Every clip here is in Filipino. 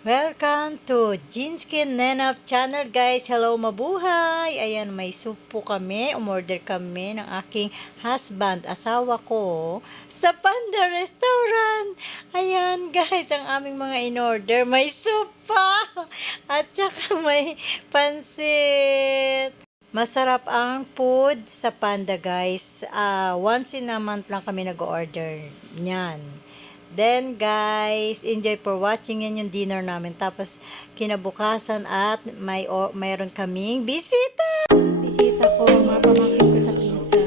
Welcome to Jinskin Nenap Channel guys. Hello, mabuhay! Ayan, may soup po kami. Umorder kami ng aking husband, asawa ko, sa Panda Restaurant. Ayan guys, ang aming mga in-order. May soup pa! At saka may pansit. Masarap ang food sa Panda guys. Once in a month lang kami nag-order niyan. Then guys, enjoy for watching. Yan yung dinner namin. Tapos kinabukasan at mayroon kaming bisita. Bisita ko, mga pamangkin ko sa pinsan.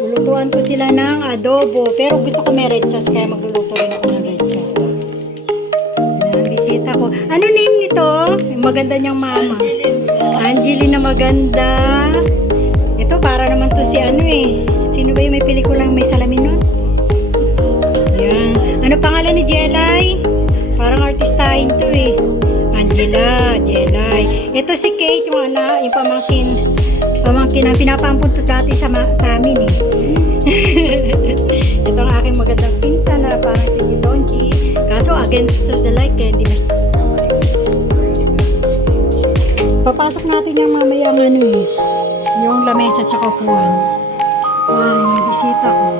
Lulutuan ko sila ng adobo. Pero gusto ko may red sauce, kaya magluluto rin ako ng red sauce. Yan, bisita ko. Ano name nito? Yung maganda niyang mama. Angeline na maganda. Ito para naman to si ano eh. Sino ba yung may pelikulang may salamin nun? Yan. Ano pangalan ni Jelay? Parang artistahin to eh. Angela, Jelay. Ito si Kate, yung anak, yung pamangkin ang pinapampunto dati sa amin eh. Ito ang aking magandang pinsan na parang si Donchi. Kaso against the light, kaya hindi na. Papasok natin yung mamayang ano eh. Yung lamesa tsaka upuan. May bisita ko.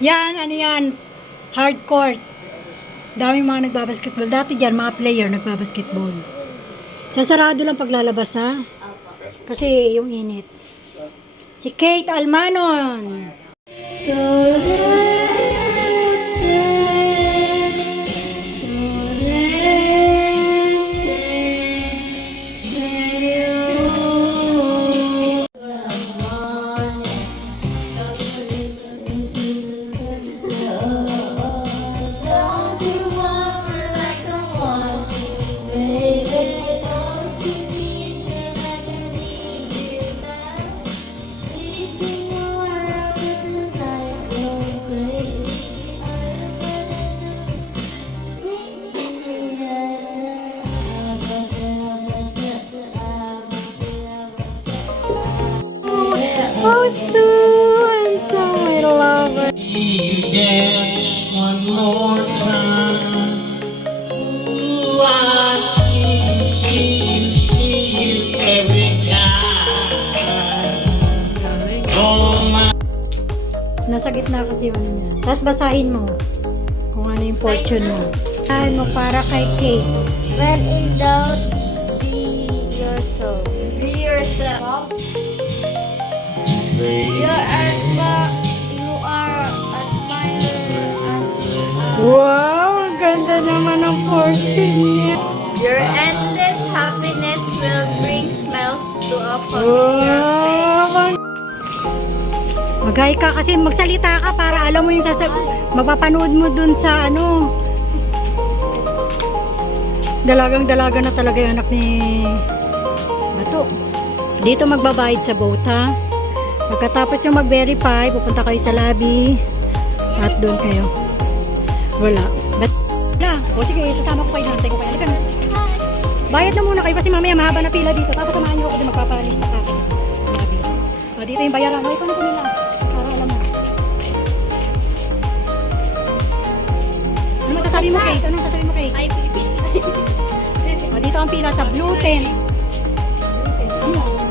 Yan, ano yan? Hardcore. Daming mga nagbabasketball. Dati dyan, mga player nagbabasketball. Sasarado lang paglalabas, ha? Kasi yung init. Si Kate Almanon. Oh, so I love it. You dance one more time. Ooh, I see you every time. Oh my. Nasa gitna kasi yung ano niya. Tapos basahin mo kung ano yung fortune mo. Basahin mo para kay Kate. When in doubt, be yourself. Be yourself. You are admired as Wow! Ang ganda naman ang fortune niya. your endless happiness will bring smiles to a familiar face. Wow! Magay ka kasi magsalita ka para alam mo yung mapapanood mo dun sa ano. Dalagang-dalaga na talaga yung anak ni Bato. Dito magbabayad sa boat, ha? Pagkatapos yung mag-verify, pupunta kayo sa lobby at doon kayo. Wala. Wala. O sige, sasama ko kayo. Nantay ko kayo. Halika na. Bayad na muna kayo kasi mamaya mahaba na pila dito. Tapos samahan nyo ako din magpapalista ka ako. Lobby. O dito yung bayaran. O ikaw na po nila. Para alam mo. Ano masasabi mo, Kate? Anong sasabi mo, Kate? Ay, Pilipino. O dito ang pila sa blue tent. Ano?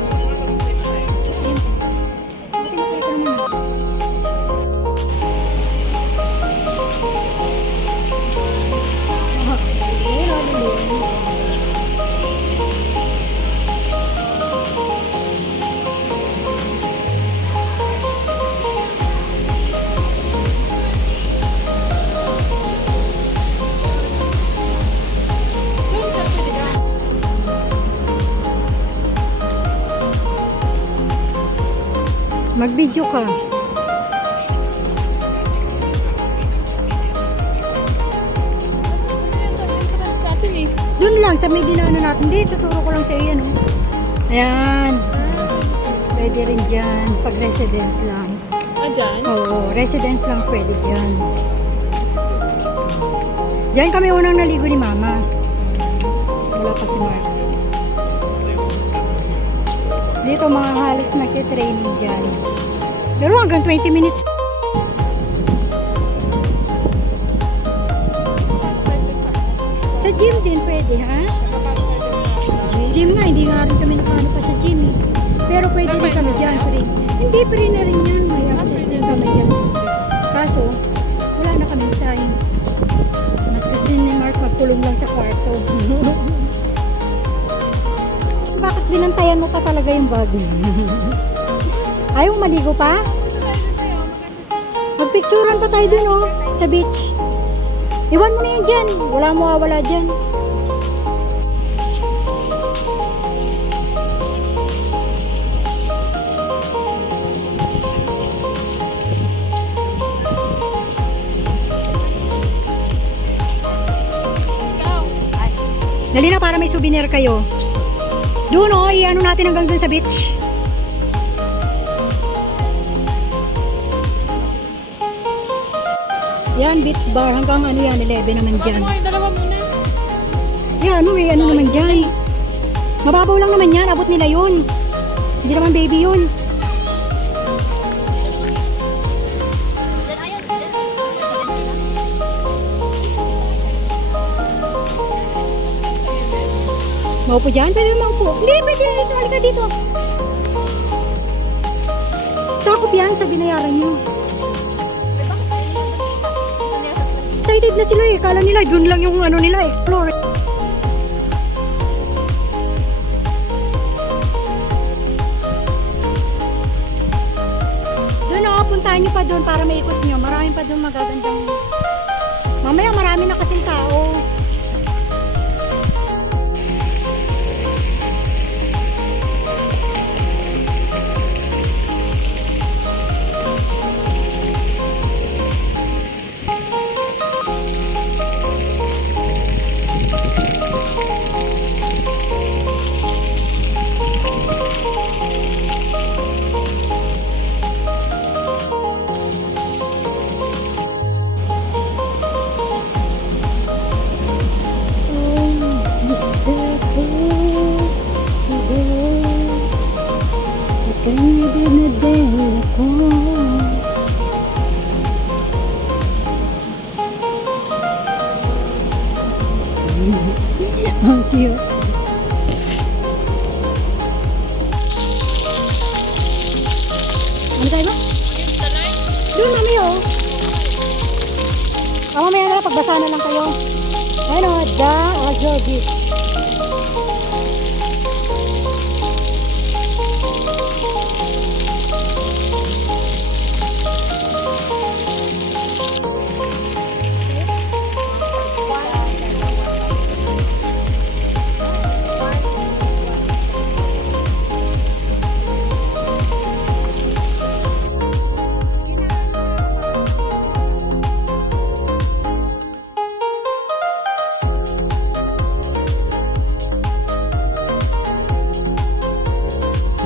Mag-video ka. Doon lang, sa may dinaanan natin. Dito, tuturo ko lang sa iyo. Ano? Ayan. Pwede rin dyan. Pag residence lang. Ah, dyan? Oo, residence lang pwede dyan. Dyan kami unang naligo ni Mama. Wala pa si Mark. Dito mga halos nagtitraining dyan. Pero hanggang 20 minutes. gym din pwede, ha? Gym nga, hindi nga rin kami nakano pa sa gym eh. Pero pwede rin kami dyan, pre. Hindi, pre na rin yan. May access din kami dyan. Kaso, wala na kami time. Mas gusto ni Mark magkulong lang sa kwarto. Bakit binantayan mo pa talaga yung bag? Ayaw maligo pa? Magpicturan pa tayo dun, oh, sa beach. Iwan mo na yan dyan. Wala mawawala dyan. Dali na para may souvenir kayo. Doon, oh, i-ano natin hanggang dun sa beach. Yan, beach bar. Hanggang ano yan, 11 naman dyan. Dalawa muna. Yan, ano eh, ano naman dyan. Mababaw lang naman yan, abot nila yun. Hindi naman baby yun. Maupo dyan? Pwede maupo. Hindi, pwede dito. Halika dito. Sakop yan sa binayaran nyo. Excited na sila eh. Kala nila, dun lang yung ano nila, explore. Doon o, puntahan nyo pa doon para maikot nyo. Maraming pa doon magagandang. Mamaya marami na kasing tao. Ang cute. Ano sa'yo ba? Doon mami oh. Mamaya na lang, pagbasa na lang kayo. Ayun o, The Azure Beach.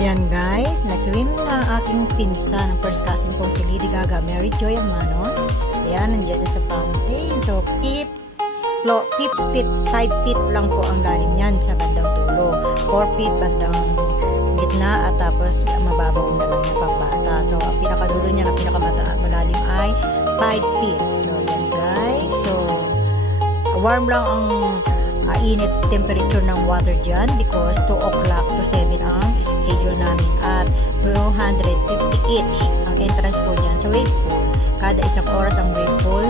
Yan guys, nag-swim na ang aking pinsan, ang first cousin kong si Lady Gaga, Mary Joy Almano. Ayan, nandiyan siya sa fountain. So, 5 feet lang po ang lalim niyan sa bandang dulo. 4 feet bandang gitna at tapos mababaw na lang yung pambata. So, ang pinakadulo niya na pinakamalalim ay 5 feet. So, yan guys. So, warm lang ang init temperature ng water dyan because 2 o'clock to 7 ang schedule namin at 250 each ang entrance po dyan sa wave pool. Kada isang oras ang wave pool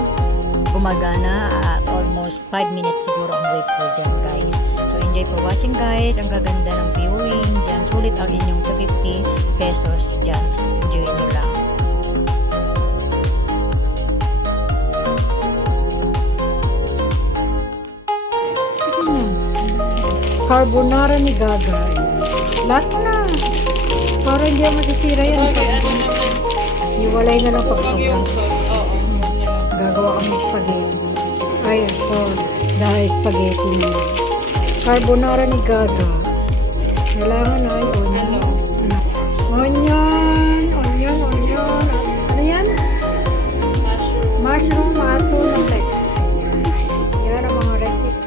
gumagana at almost 5 minutes siguro ang wave pool dyan guys. So enjoy for watching guys. Ang gaganda ng viewing dyan. Sulit ang inyong 250 pesos dyan. Basta enjoy nyo lang. Carbonara ni Gaga. Lahat mo na. Para hindi ako masisira yan. Iwalay na lang pag sobrang. Gagawa kami spaghetti. Ay, ito. Dahil spaghetti na. Carbonara ni Gaga. Kailangan ay onion. Onion. Ano yan? Mushroom ato na flex. Yan ang mga recipe.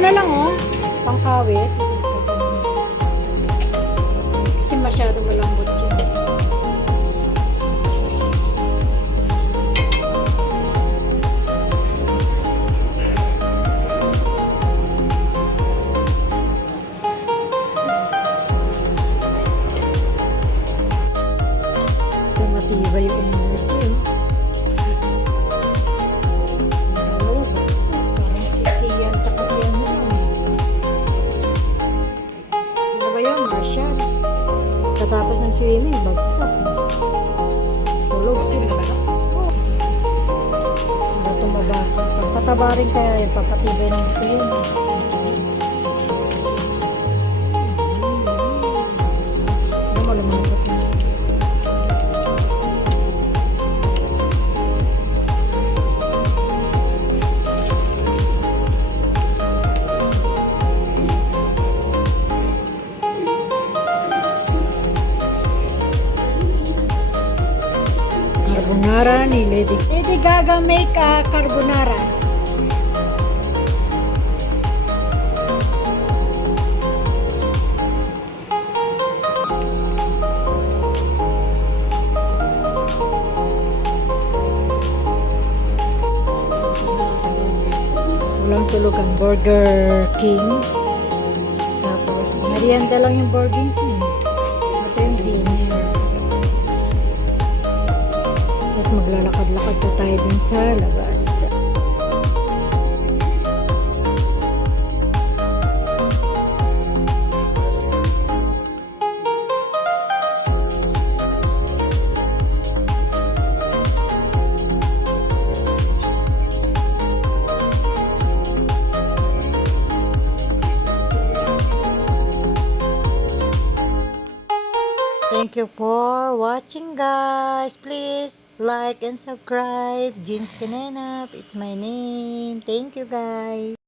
na lang, oh. Pangkawit. Kasi masyado malambot yan. Ito, matibay yung energy, oh. Oo, bagsak. Parang sisiyan tsaka si ano lang, eh. Sino ba yun? Marshall. Katapos ng swimming, bagsak. Tulog sila. Oo. Hindi tumaba. Pagpataba rin kaya yung papatibay ng skin. Ano mo lumalabot na? Carbonara ni Lady. Lady Gaga make a carbonara. Walang tulog ang Burger King. Tapos, merienda lang yung Burger King. Ito yung dinner. Tapos maglalakad-lakad na tayo dun sa labas. Thank you for watching, guys. Please like and subscribe. Jeans Kenenap, it's my name. Thank you, guys.